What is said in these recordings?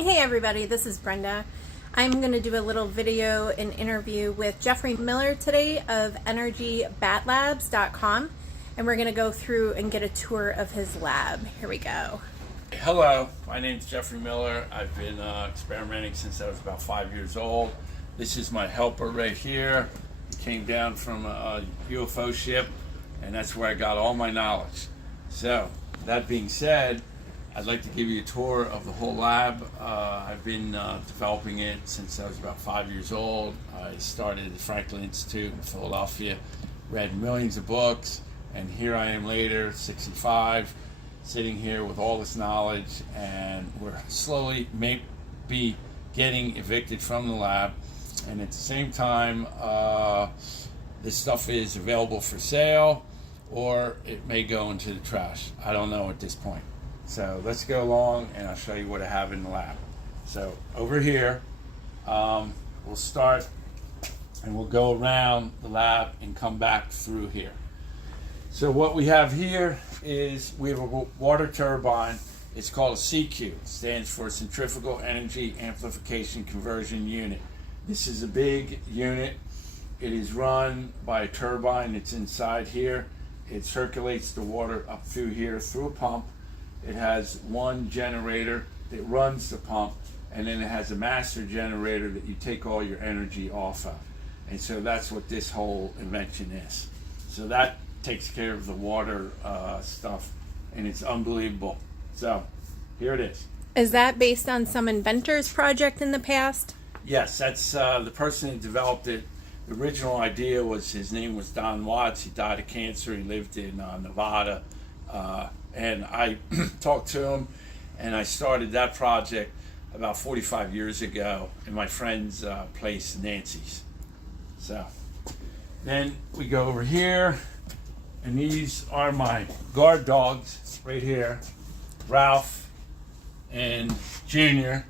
Hey everybody, this is Brenda. I'm going to do a little video and interview with Jeffrey Miller today of EnergyBatLabs.com, and we're going to go through and get a tour of his lab. Here we go. Hello, my name is Jeffrey Miller. I've been experimenting since I was about 5 years old. This is my helper right here. He came down from a UFO ship, and that's where I got all my knowledge. So, that being said, I'd like to give you a tour of the whole lab. I've been developing it since I was about 5 years old. I started at the Franklin Institute in Philadelphia, read millions of books, and here I am later, 65, sitting here with all this knowledge, and we're slowly maybe getting evicted from the lab. And at the same time, this stuff is available for sale, or it may go into the trash. I don't know at this point. So let's go along and I'll show you what I have in the lab. So over here, we'll start and we'll go around the lab and come back through here. So what we have here is we have a water turbine. It's called a CQ. It stands for Centrifugal Energy Amplification Conversion Unit. This is a big unit. It is run by a turbine that's inside here. It circulates the water up through here through a pump. It has one generator that runs the pump, and then it has a master generator that you take all your energy off of. And so that's what this whole invention is. So that takes care of the water stuff, and it's unbelievable. So here it is. Is that based on some inventor's project in the past? Yes, that's the person who developed it. The original idea was, his name was Don Watts. He died of cancer. He lived in Nevada. And I talked to him, and I started that project about 45 years ago in my friend's place, Nancy's. So then we go over here, and these are my guard dogs right here, Ralph and Junior,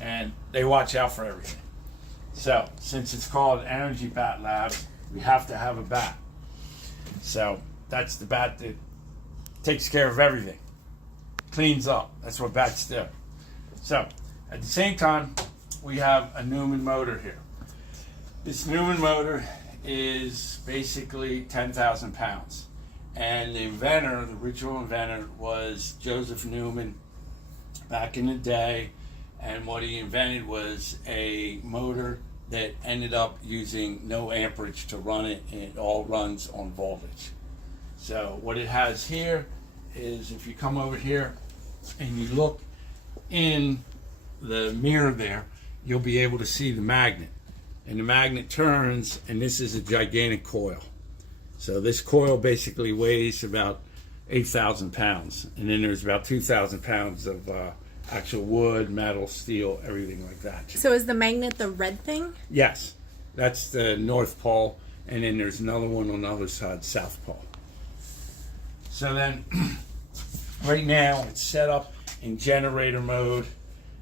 and they watch out for everything. So since it's called EnergyBat Lab, we have to have a bat. So that's the bat that takes care of everything, cleans up. That's what bats do. So at the same time, we have a Newman motor here. This Newman motor is basically 10,000 pounds. And the inventor, the original inventor, was Joseph Newman back in the day. And what he invented was a motor that ended up using no amperage to run it, and it all runs on voltage. So what it has here is, if you come over here and you look in the mirror there, you'll be able to see the magnet. And the magnet turns, and this is a gigantic coil. So this coil basically weighs about 8,000 pounds. And then there's about 2,000 pounds of actual wood, metal, steel, everything like that. So is the magnet the red thing? Yes, that's the North Pole. And then there's another one on the other side, South Pole. So then, right now it's set up in generator mode,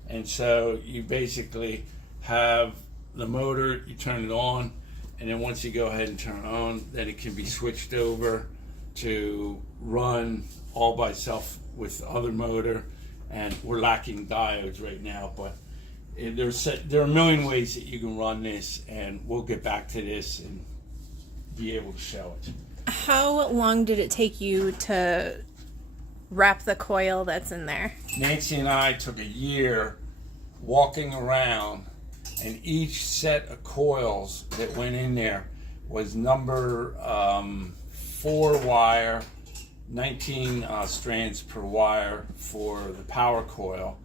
and so you basically have the motor, you turn it on, and then once you go ahead and turn it on, then it can be switched over to run all by itself with the other motor. And we're lacking diodes right now, but there are a million ways that you can run this, and we'll get back to this and be able to show it. How long did it take you to wrap the coil that's in there? Nancy and I took a year walking around, and each set of coils that went in there was number 4 wire, 19 strands per wire for the power coil,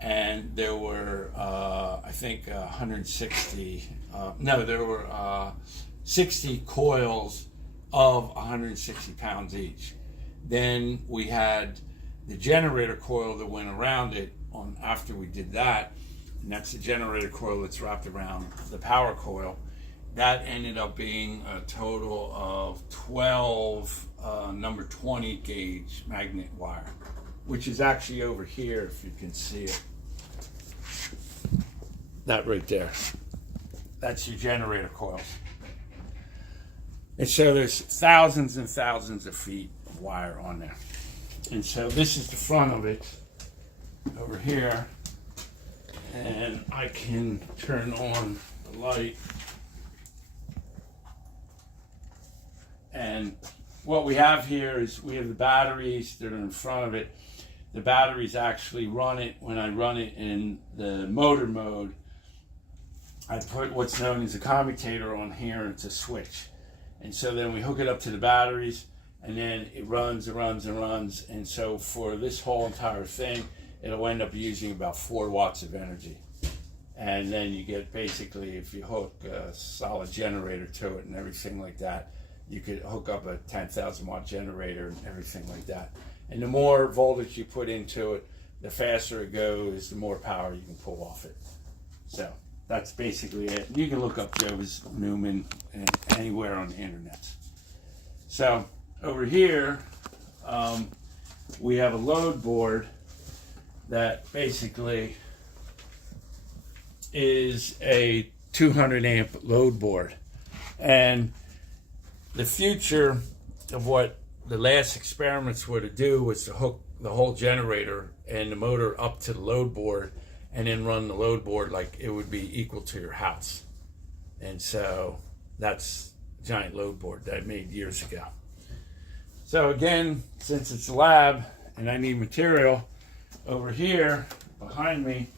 and there were I think 160 there were 60 coils of 160 pounds each. Then we had the generator coil that went around it on after we did that, and that's the generator coil that's wrapped around the power coil. That ended up being a total of 12 number 20 gauge magnet wire, which is actually over here if you can see it. That right there. That's your generator coils. And so there's thousands and thousands of feet of wire on there. And so this is the front of it over here. and I can turn on the light. And what we have here is we have the batteries that are in front of it. The batteries actually run it. When I run it in the motor mode, I put what's known as a commutator on here. It's a switch. And so then we hook it up to the batteries, and then it runs and runs and runs. And so for this whole entire thing, it'll end up using about 4 watts of energy. And then you get basically, if you hook a solid generator to it and everything like that, you could hook up a 10,000 watt generator and everything like that. And the more voltage you put into it, the faster it goes, the more power you can pull off it. So that's basically it. You can look up Joe's Newman anywhere on the internet. So over here, we have a load board that basically is a 200 amp load board. And the future of what the last experiments were to do was to hook the whole generator and the motor up to the load board and then run the load board like it would be equal to your house. And so that's a giant load board that I made years ago. So again, since it's a lab and I need material, over here behind me,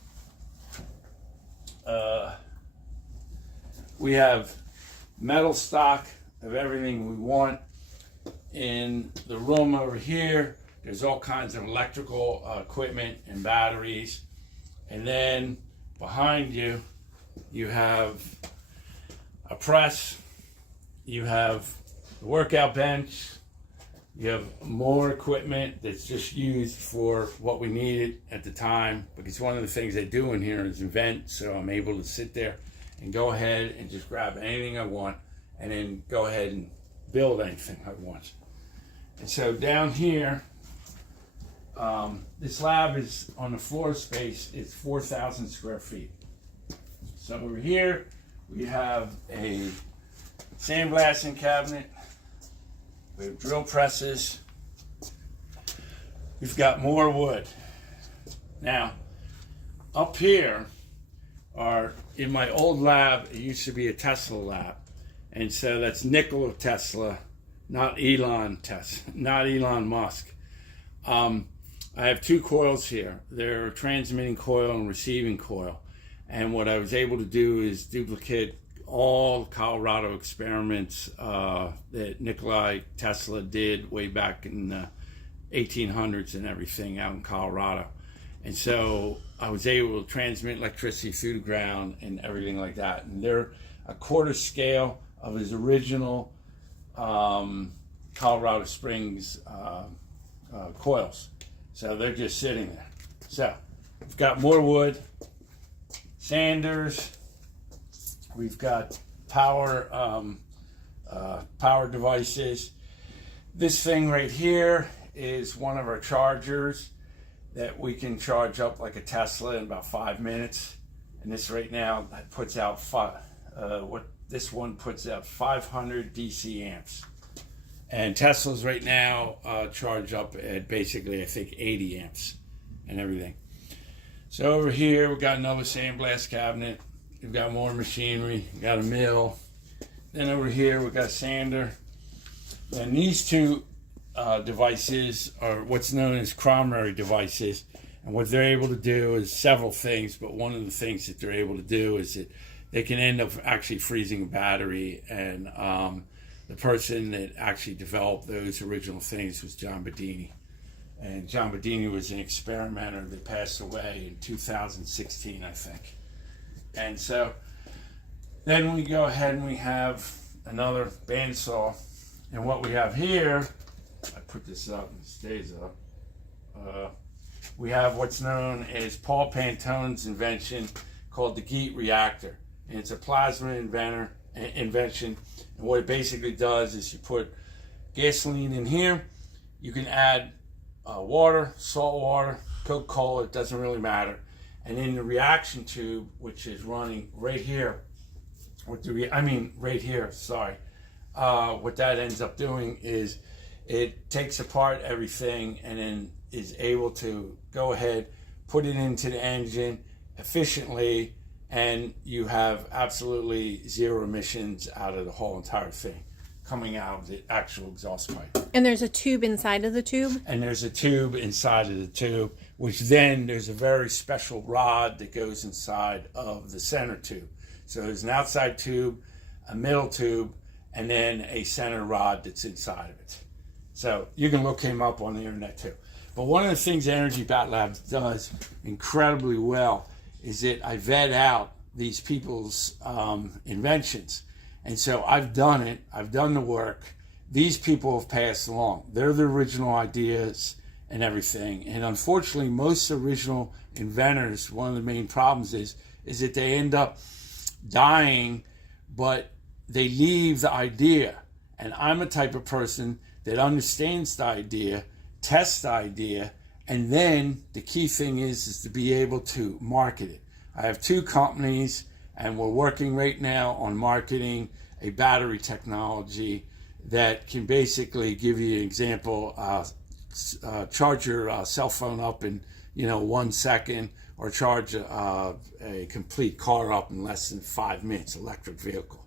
we have metal stock of everything we want. In the room over here, there's all kinds of electrical equipment and batteries. And then behind you, you have a press, you have the workout bench, you have more equipment that's just used for what we needed at the time, because one of the things they do in here is invent, so I'm able to sit there and go ahead and just grab anything I want and then go ahead and build anything I want. And so down here, this lab is on the floor space, it's 4,000 square feet. So over here, we have a sandblasting cabinet, we have drill presses, we've got more wood. Now, up here are, in my old lab, it used to be a Tesla lab. And so that's Nikola Tesla, not Elon Musk. I have 2 coils here. They're a transmitting coil and receiving coil. And what I was able to do is duplicate all Colorado experiments that Nikola Tesla did way back in the 1800s and everything out in Colorado. And so I was able to transmit electricity through the ground and everything like that. And they're a quarter scale of his original Colorado Springs coils. So they're just sitting there. So we've got more wood, sanders, we've got power devices. This thing right here is one of our chargers that we can charge up like a Tesla in about 5 minutes. And this right now puts out this one puts out 500 DC amps. And Teslas right now charge up at basically, I think, 80 amps and everything. So over here, we've got another sandblast cabinet. We've got more machinery. We've got a mill. Then over here, we've got a sander. And these 2 devices are what's known as primary devices. And what they're able to do is several things, but one of the things that they're able to do is that they can end up actually freezing a battery. And the person that actually developed those original things was John Bedini. And John Bedini was an experimenter that passed away in 2016, I think. And so then we go ahead and we have another bandsaw. And what we have here, I put this up and it stays up. We have what's known as Paul Pantone's invention called the Geat reactor. And it's a plasma invention. And what it basically does is you put gasoline in here. You can add water, salt water, Coca-Cola, it doesn't really matter. And in the reaction tube, which is running right here, what that ends up doing is it takes apart everything and then is able to go ahead, put it into the engine, efficiently, and you have absolutely zero emissions out of the whole entire thing coming out of the actual exhaust pipe. And there's a tube inside of the tube? And there's a tube inside of the tube, which then there's a very special rod that goes inside of the center tube. So there's an outside tube, a middle tube, and then a center rod that's inside of it. So you can look him up on the internet too. But one of the things EnergyBat Lab does incredibly well is that I vet out these people's inventions. And so I've done it. I've done the work. These people have passed along. They're the original ideas and everything. And unfortunately, most original inventors, one of the main problems is that they end up dying, but they leave the idea. And I'm a type of person that understands the idea, tests the idea, and then the key thing is to be able to market it. I have 2 companies, and we're working right now on marketing a battery technology that can basically give you an example, charge your cell phone up in 1 second, or charge a complete car up in less than 5 minutes, electric vehicle.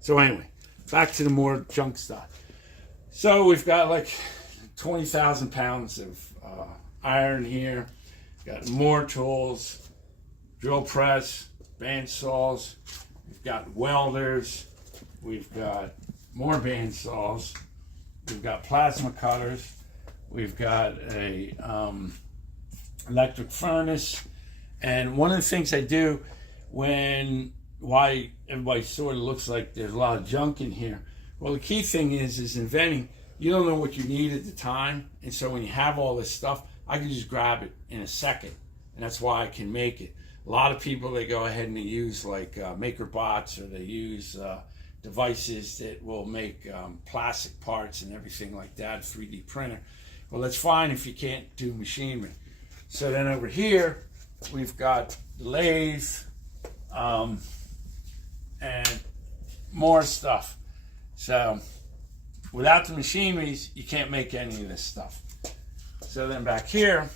So anyway, back to the more junk stuff. So we've got like 20,000 pounds of iron here, got more tools, drill press, band saws, we've got welders, we've got more band saws, we've got plasma cutters, we've got a electric furnace. And one of the things I do why everybody sort of looks like there's a lot of junk in here, well, the key thing is inventing. You don't know what you need at the time, and so when you have all this stuff, I can just grab it in a second, and that's why I can make it. A lot of people, they go ahead and they use like MakerBots, or they use devices that will make plastic parts and everything like that, 3D printer. Well, that's fine if you can't do machinery. So then over here, we've got the lathe and more stuff. So without the machineries, you can't make any of this stuff. So then back here,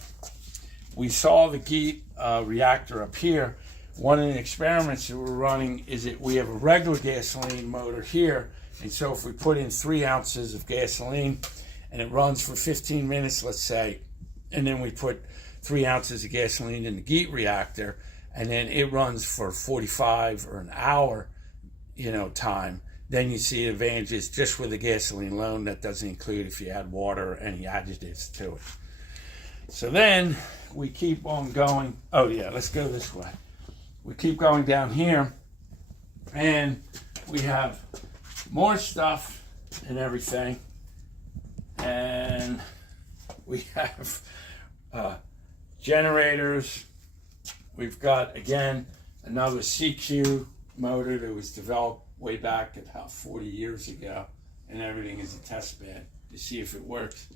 we saw the GEAT reactor up here. One of the experiments that we're running is that we have a regular gasoline motor here. And so if we put in 3 ounces of gasoline and it runs for 15 minutes, let's say, and then we put 3 ounces of gasoline in the GEAT reactor, and then it runs for 45 or an hour, time, then you see advantages just with the gasoline alone. That doesn't include if you add water or any additives to it. So then we keep on going. Oh yeah, let's go this way. We keep going down here, and we have more stuff and everything. And we have generators. We've got, again, another CQ motor that was developed way back about 40 years ago, and everything is a test bed to see if it works.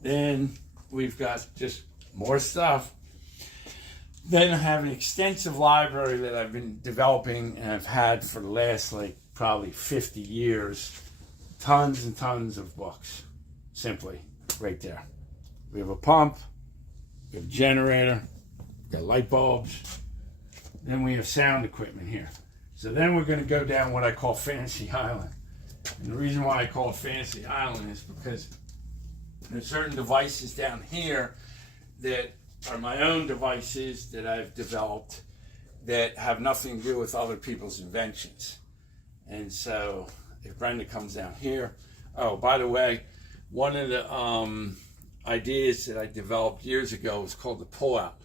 Then we've got just more stuff. Then I have an extensive library that I've been developing and I've had for the last probably 50 years. Tons and tons of books, simply right there. We have a pump, we have a generator, we got light bulbs, then we have sound equipment here. So then we're going to go down what I call Fantasy Island. And the reason why I call it Fantasy Island is because there's certain devices down here that are my own devices that I've developed that have nothing to do with other people's inventions. And so if Brenda comes down here, oh, by the way, one of the ideas that I developed years ago was called the pull-out.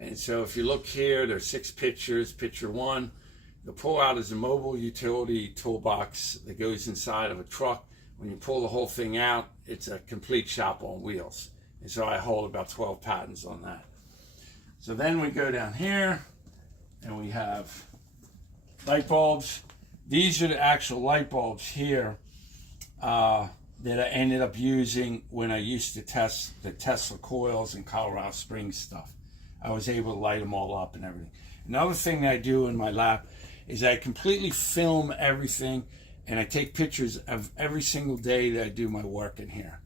And so if you look here, there's 6 pictures. Picture 1, the pull-out is a mobile utility toolbox that goes inside of a truck. When you pull the whole thing out, it's a complete shop on wheels. And so I hold about 12 patents on that. So then we go down here, and we have light bulbs. These are the actual light bulbs here that I ended up using when I used to test the Tesla coils and Colorado Springs stuff. I was able to light them all up and everything. Another thing that I do in my lab is I completely film everything, and I take pictures of every single day that I do my work in here.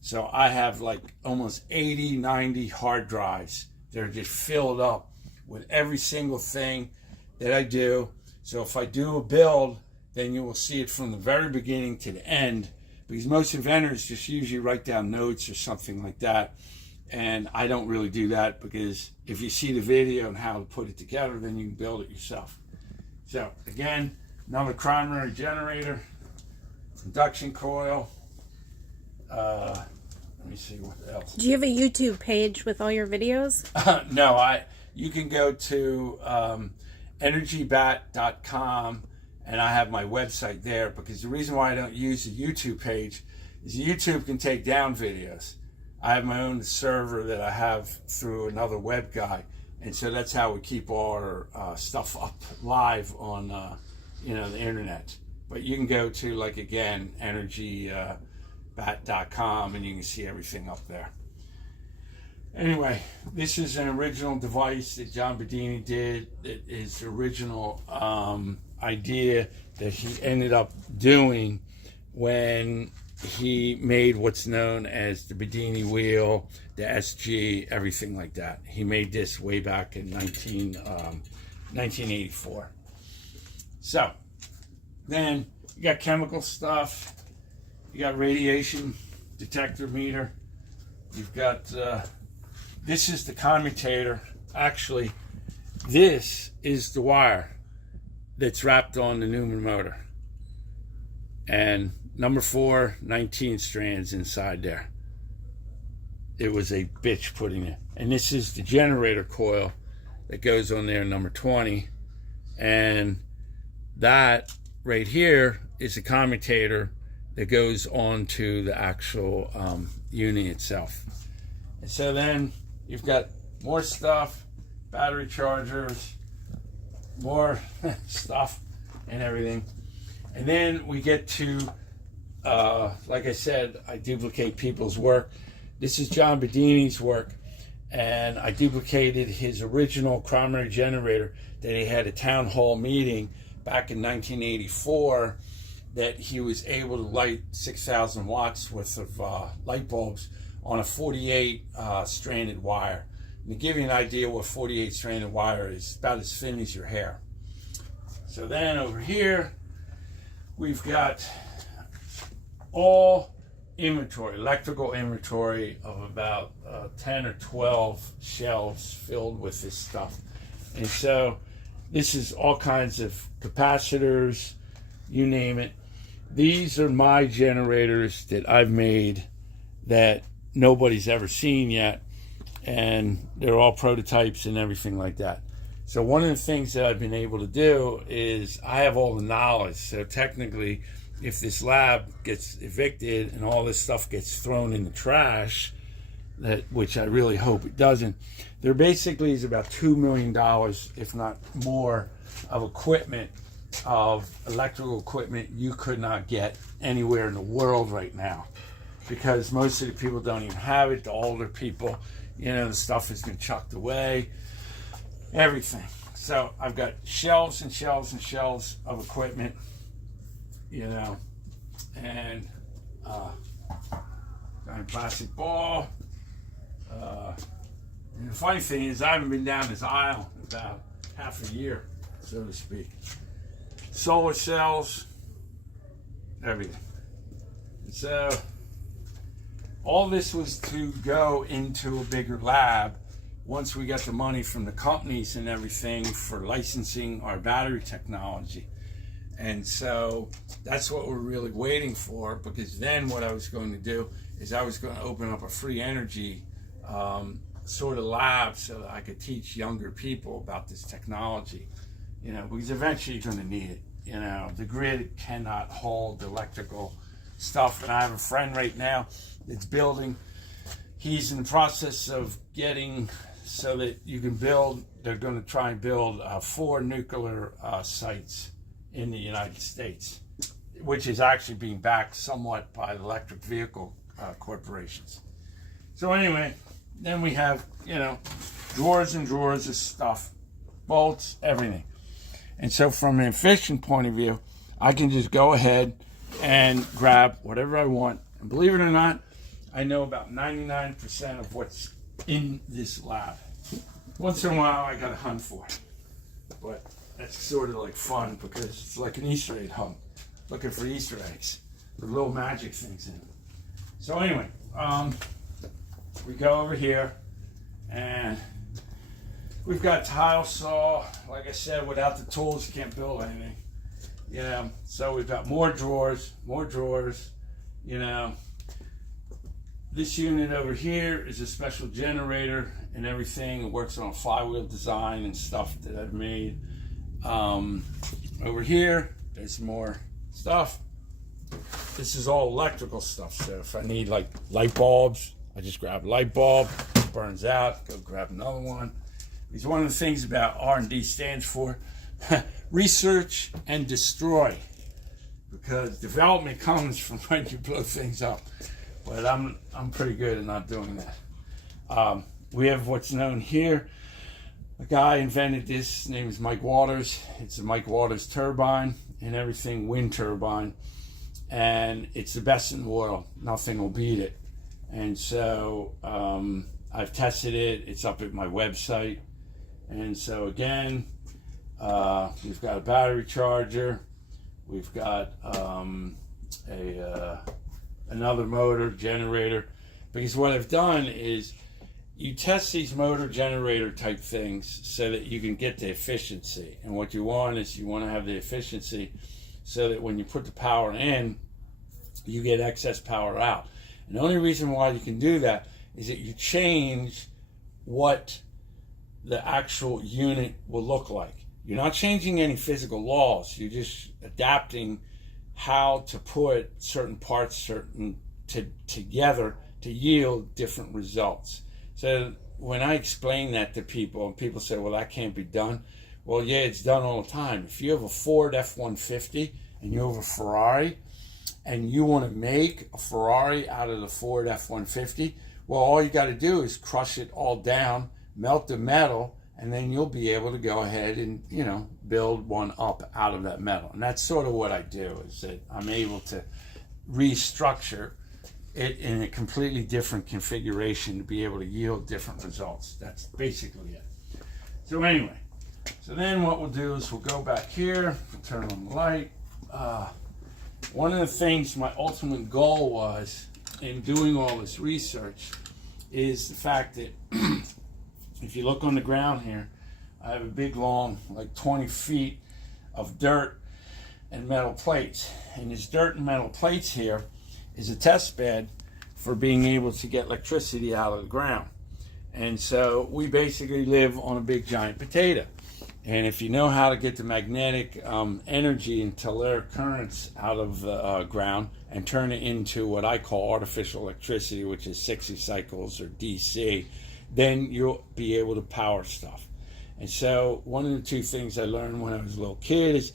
So I have like almost 80, 90 hard drives that are just filled up with every single thing that I do. So if I do a build, then you will see it from the very beginning to the end, because most inventors just usually write down notes or something like that. And I don't really do that, because if you see the video and how to put it together, then you can build it yourself. So again, another primary generator, induction coil. Let me see what else. Do you have a YouTube page with all your videos? No, you can go to EnergyBat.com, and I have my website there, because the reason why I don't use the YouTube page is YouTube can take down videos. I have my own server that I have through another web guy, and so that's how we keep all our stuff up live on the internet. But you can go to, like, again, EnergyBat.com, and you can see everything up there. Anyway, this is an original device that John Bedini did. It is original idea that he ended up doing when he made what's known as the Bedini wheel, the SG, everything like that. He made this way back in 1984. So then you got chemical stuff, you got radiation detector meter, you've got this is the commutator. Actually, this is the wire that's wrapped on the Newman motor. And number 4, 19 strands inside there. It was a bitch putting it. And this is the generator coil that goes on there, number 20. And that right here is a commutator that goes onto the actual unit itself. And so then you've got more stuff, battery chargers, more stuff and everything. And then we get to, like I said, I duplicate people's work. This is John Bedini's work, and I duplicated his original primary generator that he had a town hall meeting back in 1984, that he was able to light 6,000 watts worth of light bulbs on a 48 stranded wire. And to give you an idea what 48 stranded wire is, about as thin as your hair. So then over here, we've got all inventory, electrical inventory of about 10 or 12 shelves filled with this stuff. And so this is all kinds of capacitors, you name it. These are my generators that I've made that nobody's ever seen yet, and they're all prototypes and everything like that. So one of the things that I've been able to do is I have all the knowledge. So technically, if this lab gets evicted and all this stuff gets thrown in the trash, which I really hope it doesn't, there basically is about $2 million, if not more, of equipment, of electrical equipment you could not get anywhere in the world right now, because most of the people don't even have it. The older people, the stuff has been chucked away, everything. So I've got shelves and shelves and shelves of equipment, and plastic ball. And the funny thing is, I haven't been down this aisle in about half a year, so to speak. Solar cells, everything. And so all this was to go into a bigger lab once we got the money from the companies and everything for licensing our battery technology. And so that's what we're really waiting for, because then what I was going to do is I was going to open up a free energy sort of lab so that I could teach younger people about this technology, because eventually you're going to need it. The grid cannot hold the electrical stuff. And I have a friend right now that's building. He's in the process of getting so that you can build, they're going to try and build 4 nuclear sites in the United States, which is actually being backed somewhat by the electric vehicle corporations. So anyway, then we have, drawers and drawers of stuff, bolts, everything. And so from an efficient point of view, I can just go ahead and grab whatever I want. And believe it or not, I know about 99% of what's in this lab. once in a while I gotta hunt for it. But that's sort of like fun because it's like an Easter egg hunt, looking for Easter eggs with little magic things in them. So anyway, we go over here and we've got tile saw. Like I said, without the tools you can't build anything. You know, so we've got more drawers, you know. This unit over here is a special generator and everything. It works on a flywheel design and stuff that I've made. Over here, there's more stuff. This is all electrical stuff. So if I need like light bulbs, I just grab a light bulb, it burns out, go grab another one. Because one of the things about R&D stands for research and destroy. Because development comes from when you blow things up. But I'm pretty good at not doing that. We have what's known here. A guy invented this. His name is Mike Waters. It's a Mike Waters turbine and everything, wind turbine. And it's the best in the world. Nothing will beat it. And so I've tested it. It's up at my website. And so again, we've got a battery charger. We've got another motor generator, because what I've done is you test these motor generator type things so that you can get the efficiency. And what you want is you want to have the efficiency so that when you put the power in, you get excess power out. And the only reason why you can do that is that you change what the actual unit will look like. You're not changing any physical laws. You're just adapting how to put certain parts together to yield different results. So when I explain that to people, and people say, well, that can't be done. Well, yeah, it's done all the time. If you have a Ford F-150 and you have a Ferrari and you want to make a Ferrari out of the Ford F-150, well, all you got to do is crush it all down, melt the metal, and then you'll be able to go ahead and, you know, build one up out of that metal. And that's sort of what I do, is that I'm able to restructure it in a completely different configuration to be able to yield different results. That's basically it. So anyway, so then what we'll do is we'll go back here, we'll turn on the light. One of the things my ultimate goal was in doing all this research is the fact that if you look on the ground here, I have a big long, like 20 feet of dirt and metal plates. And this dirt and metal plates here is a test bed for being able to get electricity out of the ground. And so we basically live on a big giant potato. And if you know how to get the magnetic energy and telluric currents out of the ground and turn it into what I call artificial electricity, which is 60 cycles or DC, then you'll be able to power stuff. And so one of the two things I learned when I was a little kid is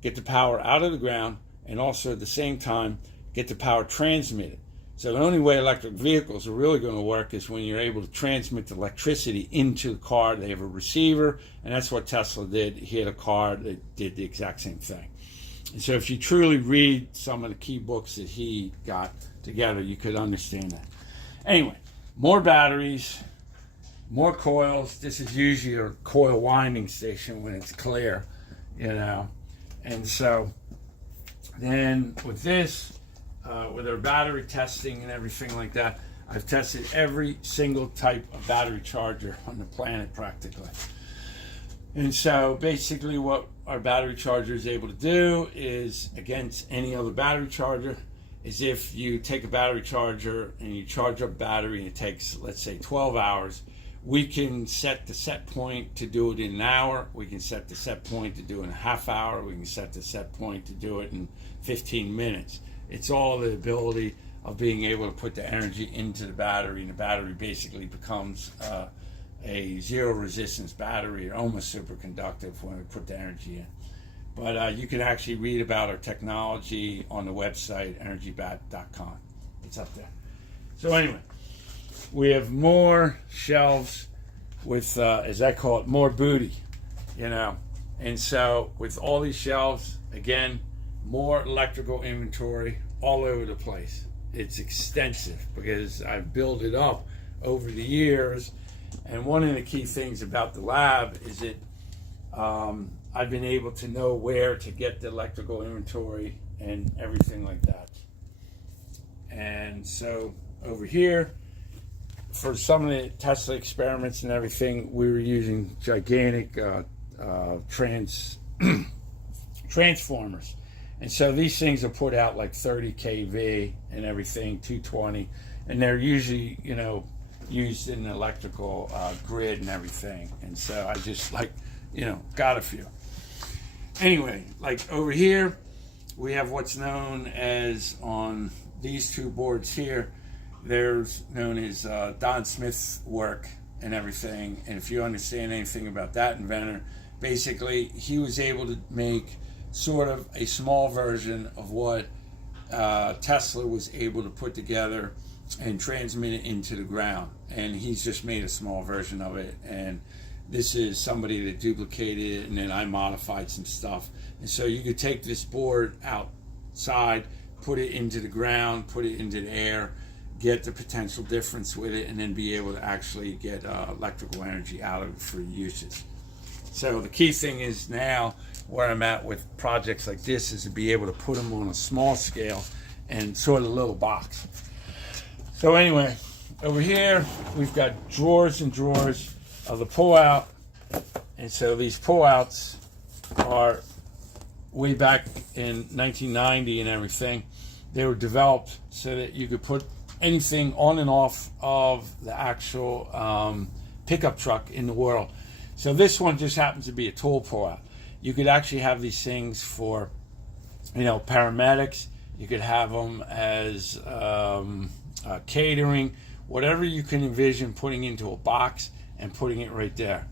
get the power out of the ground and also at the same time get the power transmitted. So the only way electric vehicles are really going to work is when you're able to transmit the electricity into the car. They have a receiver, and that's what Tesla did. He had a car that did the exact same thing. And so if you truly read some of the key books that he got together, you could understand that. Anyway, more batteries, more coils. This is usually a coil winding station when it's clear, you know. And so then with this, with our battery testing and everything like that, I've tested every single type of battery charger on the planet practically. And so basically what our battery charger is able to do is, against any other battery charger, is if you take a battery charger and you charge up battery and it takes, let's say, 12 hours, we can set the set point to do it in an hour. We can set the set point to do it in a half hour. We can set the set point to do it in 15 minutes. It's all the ability of being able to put the energy into the battery, and the battery basically becomes a zero resistance battery, or almost superconductive when we put the energy in. But you can actually read about our technology on the website, EnergyBat.com. It's up there. So anyway, we have more shelves with, as I call it, more booty, you know. And so with all these shelves, again, more electrical inventory all over the place. It's extensive because I've built it up over the years, And one of the key things about the lab is that I've been able to know where to get the electrical inventory and everything like that. And so over here, for some of the Tesla experiments and everything, we were using gigantic transformers. And so these things are put out like 30 kV and everything, 220, and they're usually, you know, used in the electrical grid and everything. And so I just got a few. Anyway, like over here, we have what's known as, on these two boards here, there's known as Don Smith's work and everything. And if you understand anything about that inventor, basically he was able to make sort of a small version of what Tesla was able to put together and transmit it into the ground. And he's just made a small version of it. And this is somebody that duplicated it, and then I modified some stuff. And so you could take this board outside, put it into the ground, put it into the air, get the potential difference with it, and then be able to actually get electrical energy out of it for uses. So the key thing is now, where I'm at with projects like this, is to be able to put them on a small scale and sort of a little box. So anyway, over here we've got drawers and drawers of the pull-out, and so these pull-outs are way back in 1990 and everything. They were developed so that you could put anything on and off of the actual pickup truck in the world. So this one just happens to be a tool pull-out. You could actually have these things for, you know, paramedics. You could have them as catering, whatever you can envision putting into a box and putting it right there.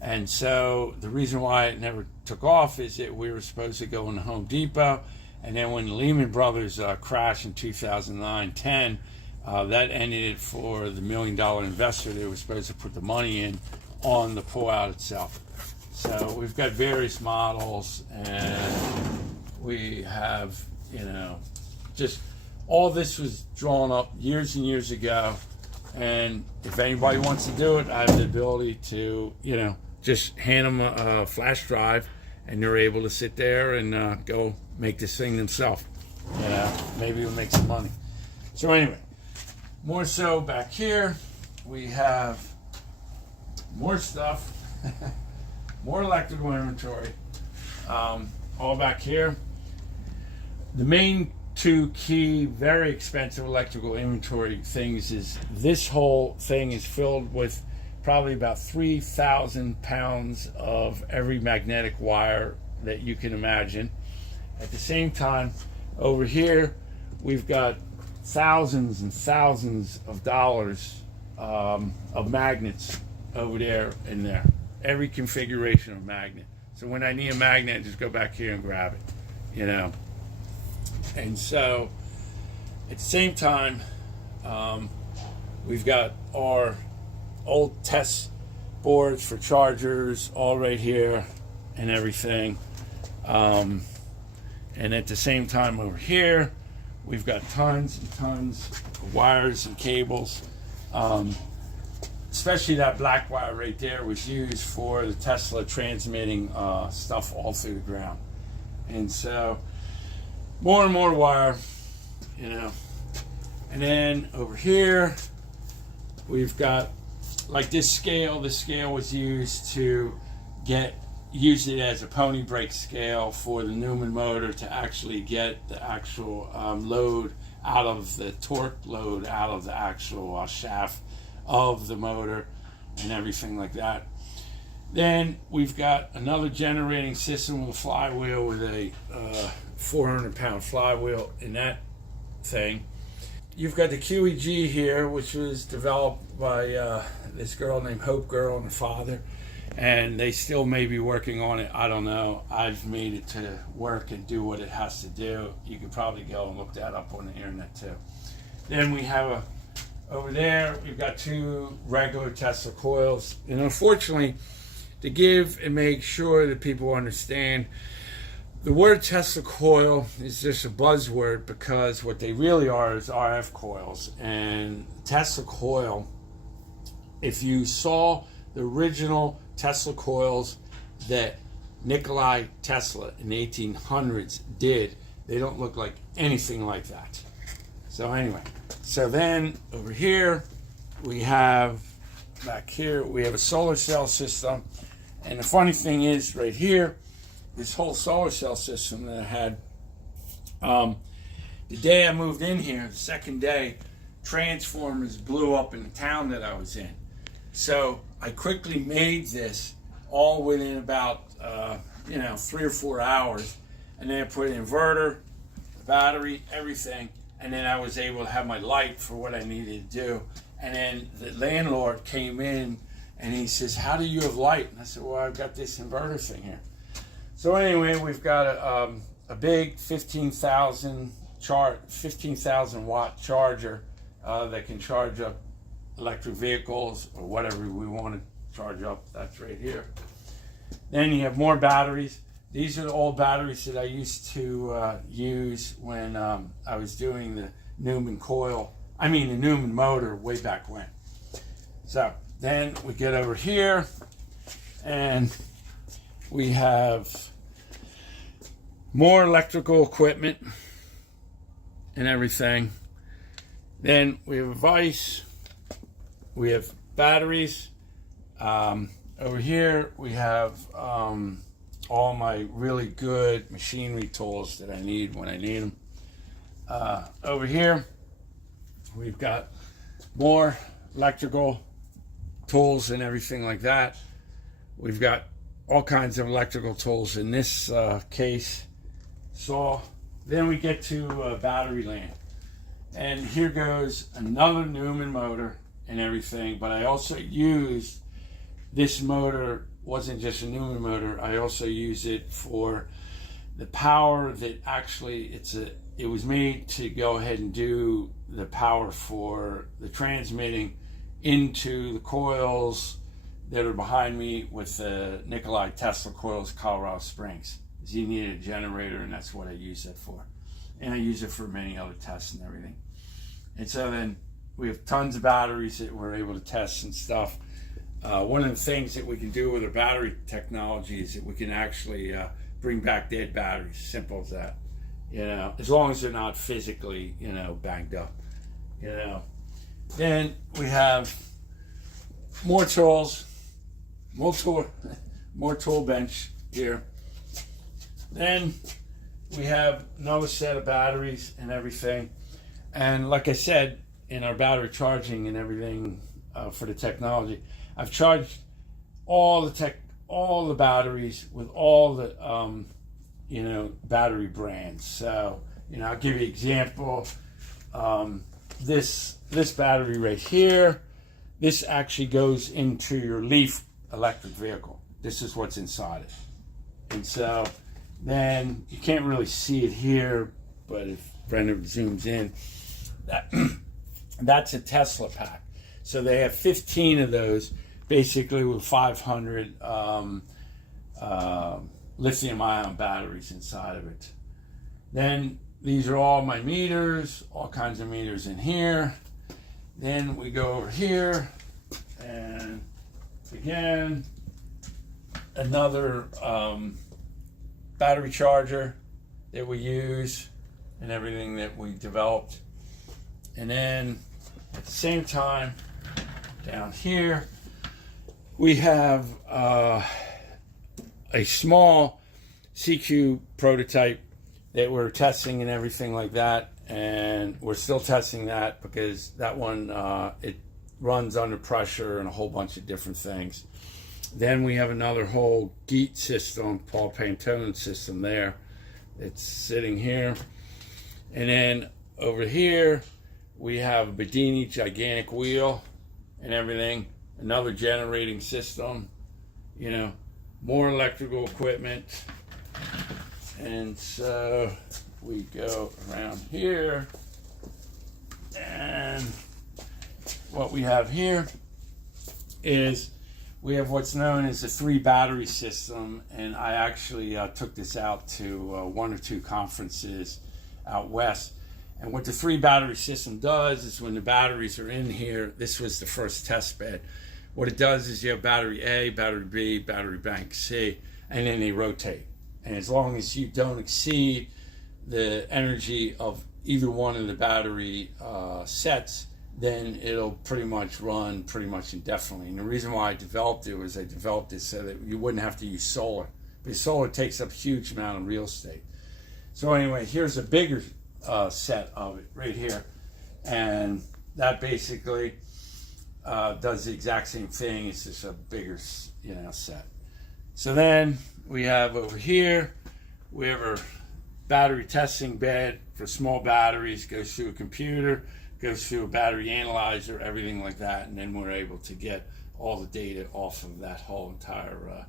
And so the reason why it never took off is that we were supposed to go in the Home Depot, and then when the Lehman Brothers crashed in 2009-10, that ended it for the $1 million investor that was supposed to put the money in on the pull-out itself. So we've got various models, and we have, you know, just all this was drawn up years and years ago. And if anybody wants to do it, I have the ability to, you know, just hand them a flash drive, and they're able to sit there and go make this thing themselves. You know, maybe we'll make some money. So anyway, more so back here, we have more stuff, more electrical inventory, all back here. The main two key, very expensive electrical inventory things is this whole thing is filled with probably about 3,000 pounds of every magnetic wire that you can imagine. At the same time, over here, we've got thousands and thousands of dollars of magnets over there and there. Every configuration of magnet. So when I need a magnet, I just go back here and grab it, you know. And so at the same time, we've got our old test boards for chargers all right here and everything. And at the same time over here, we've got tons and tons of wires and cables. Especially that black wire right there was used for the Tesla transmitting stuff all through the ground. And so more and more wire, you know. And then over here, we've got like this scale. This scale was used to use it as a pony brake scale for the Newman motor to actually get the actual load out of the torque load out of the actual shaft of the motor and everything like that. Then we've got another generating system with a flywheel with a 400-pound flywheel in that thing. You've got the QEG here, which was developed by this girl named Hope Girl and her father, and they still may be working on it. I don't know. I've made it to work and do what it has to do. You could probably go and look that up on the internet too. Then we have over there, we've got two regular Tesla coils. And unfortunately, to give and make sure that people understand, the word Tesla coil is just a buzzword, because what they really are is RF coils. And Tesla coil if you saw the original Tesla coils that Nikola Tesla in the 1800s did, they don't look like anything like that. So anyway, so then over here we have, back here we have a solar cell system. And the funny thing is, right here, this whole solar cell system that I had, the day I moved in here, the second day, transformers blew up in the town that I was in. So I quickly made this all within about 3 or 4 hours, and then I put an inverter, battery, everything, and then I was able to have my light for what I needed to do. And then the landlord came in and he says, "How do you have light?" And I said, "Well, I've got this inverter thing here." So anyway, we've got a big 15,000 watt charger that can charge up electric vehicles or whatever we want to charge up. That's right here. Then you have more batteries. These are the old batteries that I used to use when I was doing the Newman motor way back when. So then we get over here and we have more electrical equipment and everything. Then we have a vise, we have batteries. Over here we have all my really good machinery tools that I need when I need them. Over here we've got more electrical tools and everything like that. We've got all kinds of electrical tools in this case. Saw. Then we get to battery land. And here goes another Newman motor and everything, but I also used this motor, wasn't just a Newman motor, I also use it for the power that actually it was made to go ahead and do the power for the transmitting into the coils that are behind me with the Nikola Tesla coils, Colorado Springs. You need a generator, and that's what I use it for. And I use it for many other tests and everything. And so then we have tons of batteries that we're able to test and stuff. One of the things that we can do with our battery technology is that we can actually bring back dead batteries. Simple as that. As long as they're not physically, banged up. Then we have more tools, more tool bench here. Then we have another set of batteries and everything. And like I said, in our battery charging and everything for the technology, I've charged all the batteries with all the battery brands. So I'll give you an example. This battery right here, this actually goes into your Leaf electric vehicle. This is what's inside it. And so then you can't really see it here, but if Brenda zooms in, that's a Tesla pack. So they have 15 of those, basically with 500 lithium-ion batteries inside of it. Then these are all my meters, all kinds of meters in here. Then we go over here, and again, another battery charger that we use and everything that we developed. And then at the same time, down here, we have a small CQ prototype that we're testing and everything like that. And we're still testing that because that one, it runs under pressure and a whole bunch of different things. Then we have another whole GEAT system, Paul Pantone system there. It's sitting here. And then over here, we have a Bedini gigantic wheel and everything. Another generating system, more electrical equipment. And so we go around here, and what we have here is we have what's known as a 3 battery system, and I actually took this out to 1 or 2 conferences out west. And what the 3 battery system does is when the batteries are in here, this was the first test bed. What it does is you have battery A, battery B, battery bank C, and then they rotate. And as long as you don't exceed the energy of either one of the battery sets, then it'll pretty much run pretty much indefinitely. And the reason why I developed it was I developed it so that you wouldn't have to use solar, because solar takes up a huge amount of real estate. So anyway, here's a bigger set of it right here, and that basically does the exact same thing. It's just a bigger, set. So then we have over here, we have our battery testing bed for small batteries, goes through a computer, goes through a battery analyzer, everything like that, and then we're able to get all the data off of that whole entire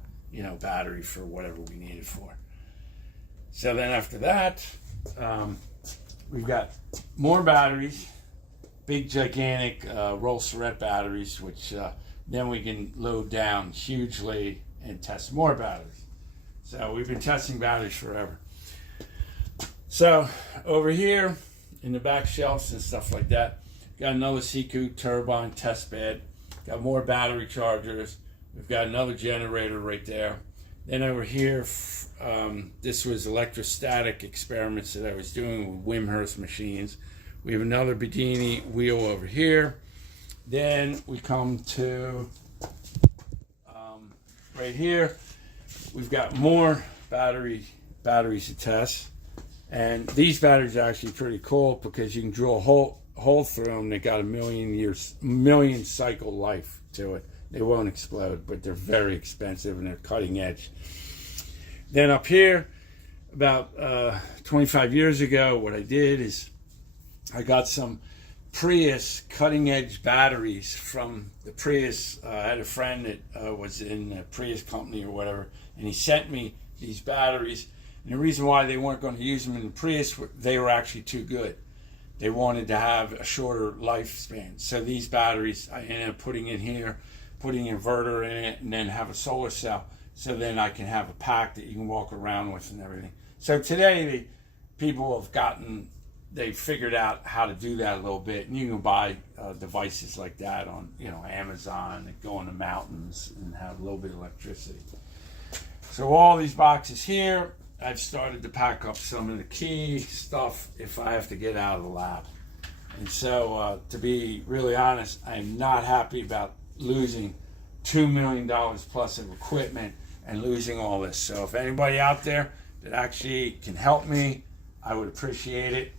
battery for whatever we need it for. So then after that, we've got more batteries, big gigantic roll-surette batteries, which then we can load down hugely and test more batteries. So we've been testing batteries forever. So over here in the back shelves and stuff like that, got another Siku turbine test bed, got more battery chargers, we've got another generator right there. Then over here, this was electrostatic experiments that I was doing with Wimhurst machines. We have another Bedini wheel over here. Then we come to right here. We've got more batteries to test. And these batteries are actually pretty cool because you can drill a hole through them. They got a million cycle life to it. They won't explode, but they're very expensive and they're cutting edge. Then up here, about 25 years ago, what I did is I got some Prius cutting edge batteries from the Prius. I had a friend that was in the Prius company or whatever, and he sent me these batteries. And the reason why they weren't going to use them in the Prius, they were actually too good. They wanted to have a shorter lifespan. So these batteries, I ended up putting in here, putting an inverter in it, and then have a solar cell. So then I can have a pack that you can walk around with and everything. So today, people have they figured out how to do that a little bit. And you can buy devices like that on Amazon that go in the mountains and have a little bit of electricity. So all these boxes here, I've started to pack up some of the key stuff if I have to get out of the lab. And so, to be really honest, I'm not happy about losing $2 million plus of equipment and losing all this. So if anybody out there that actually can help me, I would appreciate it.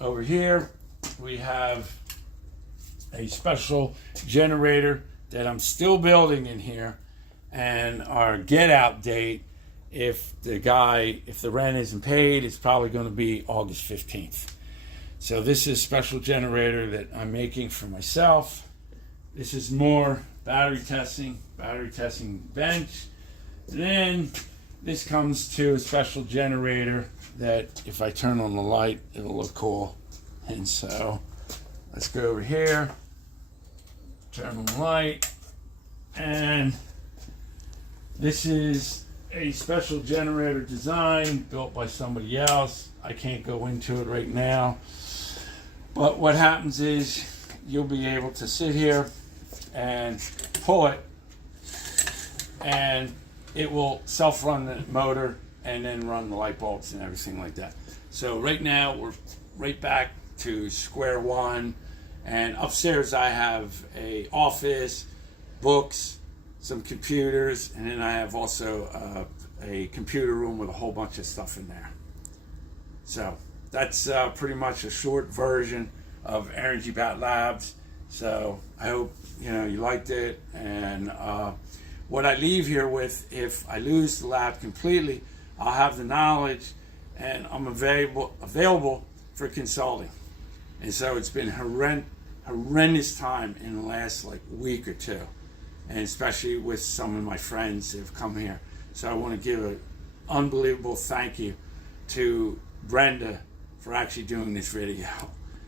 Over here, we have a special generator that I'm still building in here, and our get out date, if the rent isn't paid, it's probably going to be August 15th. So this is a special generator that I'm making for myself. This is more battery testing bench. Then this comes to a special generator that if I turn on the light, it'll look cool. And so let's go over here, turn on the light, and this is a special generator design built by somebody else. I can't go into it right now, but what happens is you'll be able to sit here and pull it, and it will self-run the motor and then run the light bulbs and everything like that. So right now we're right back to square one, and upstairs I have a office, books, some computers, and then I have also a computer room with a whole bunch of stuff in there. So that's pretty much a short version of EnergyBat Labs. So I hope you liked it, and what I leave here with, if I lose the lab completely, I'll have the knowledge, and I'm available for consulting. And so it's been horrendous time in the last week or two, and especially with some of my friends that have come here. So I want to give an unbelievable thank you to Brenda for actually doing this video.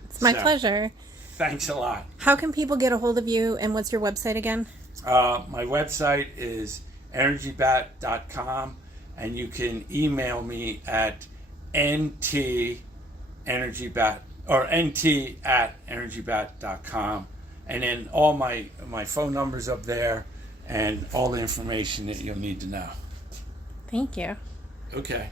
It's my pleasure. Thanks a lot. How can people get a hold of you, and what's your website again? My website is EnergyBat.com, and you can email me at nt@energybat.com, and then all my phone numbers up there, and all the information that you'll need to know. Thank you. Okay.